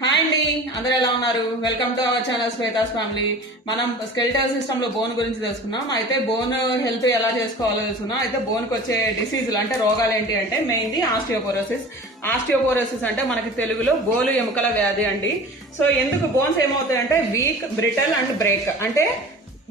Hi అండి అందరూ ఎలా ఉన్నారు? Welcome to our channel Swetha's family మనం స్కెల్టల్ సిస్టమ్లో బోన్ గురించి తెలుసుకున్నాం. అయితే బోన్ హెల్త్ ఎలా చేసుకోవాలో తెలుసుకున్నాం. అయితే బోన్కి వచ్చే డిసీజులు అంటే రోగాలు ఏంటి అంటే మెయిన్ది ఆస్టియోపోరోసిస్ ఆస్టియోపోరోసిస్ అంటే మనకి తెలుగులో బోలు ఎముకల వ్యాధి అండి. సో ఎందుకు బోన్స్ ఏమవుతాయంటే వీక్ బ్రిటల్ అండ్ బ్రేక్ అంటే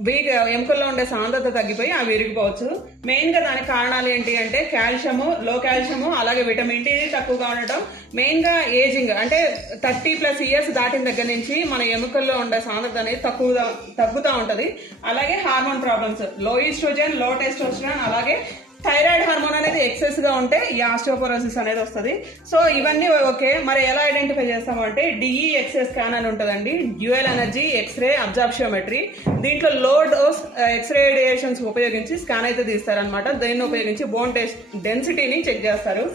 వీక్ ఎముకల్లో ఉండే సాంద్రత తగ్గిపోయి అవి విరిగిపోవచ్చు. మెయిన్గా దానికి కారణాలు ఏంటి అంటే కాల్షియము లో కాల్షియము అలాగే విటమిన్ డి తక్కువగా ఉండటం. మెయిన్గా ఏజింగ్ అంటే థర్టీ ప్లస్ ఇయర్స్ దాటిన దగ్గర నుంచి మన ఎముకల్లో ఉండే సాంద్రత అనేది తక్కువ తగ్గుతూ ఉంటుంది. అలాగే హార్మోన్ ప్రాబ్లమ్స్లో ఈస్ట్రోజన్లో టెస్టోస్టరాన్ అలాగే థైరాయిడ్ హార్మోన్ అనేది ఎక్సెస్గా ఉంటే ఈ ఆస్టియోపోరోసిస్ అనేది వస్తుంది. సో ఇవన్నీ ఓకే మరి ఎలా ఐడెంటిఫై చేస్తామంటే డిఈ ఎక్స్రే స్కాన్ అని ఉంటుందండి. డ్యూయల్ ఎనర్జీ ఎక్స్రే అబ్జార్ప్షియోమెట్రీ దీంట్లో low dose x ray radiations ఉపయోగించి స్కాన్ అయితే తీస్తారనమాట దీన్ని ఉపయోగించి బోన్ టెస్ట్ డెన్సిటీని చెక్ చేస్తారు.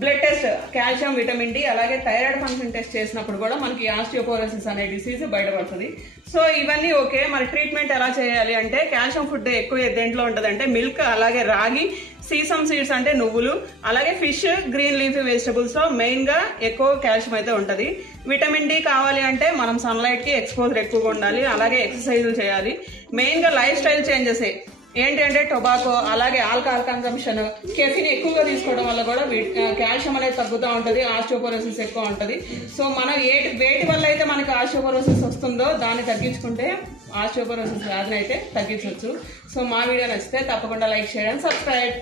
Blood test calcium vitamin D అలాగే థైరాయిడ్ ఫంక్షన్ టెస్ట్ చేసినప్పుడు కూడా మనకి ఆస్టియోపోరోసిస్ అనే డిసీజ్ బయటపడుతుంది. సో ఇవన్నీ ఓకే మరి ట్రీట్మెంట్ ఎలా చేయాలి అంటే కాల్షియం ఫుడ్ ఎక్కువ దేంట్లో ఉంటుందంటే మిల్క్ అలాగే రాగి సీసమ్ సీడ్స్ అంటే నువ్వులు అలాగే ఫిష్ గ్రీన్ లీఫీ వెజిటబుల్స్లో మెయిన్గా ఎక్కువ కాల్షియం అయితే ఉంటుంది. విటమిన్ డి కావాలి అంటే మనం సన్లైట్కి ఎక్స్పోజర్ ఎక్కువగా ఉండాలి అలాగే ఎక్సర్సైజులు చేయాలి. మెయిన్గా లైఫ్ స్టైల్ చేంజెస్ ఏంటి అంటే టొబాకో అలాగే ఆల్కహాల్ కన్సంప్షన్ కెఫిన్ ఎక్కువగా తీసుకోవడం వల్ల కూడా కాల్షియం అనేది తగ్గుతూ ఉంటుంది ఆస్టియోపోరోసిస్ ఎక్కువ ఉంటుంది. సో మనం ఏ వేటి వల్ల అయితే మనకి ఆస్టియోపోరోసిస్ వస్తుందో దాన్ని తగ్గించుకుంటే ఆస్టియోపోరోసిస్ వ్యాధిని అయితే తగ్గించవచ్చు సో మా వీడియో నచ్చితే తప్పకుండా లైక్ చేయండి సబ్స్క్రైబ్.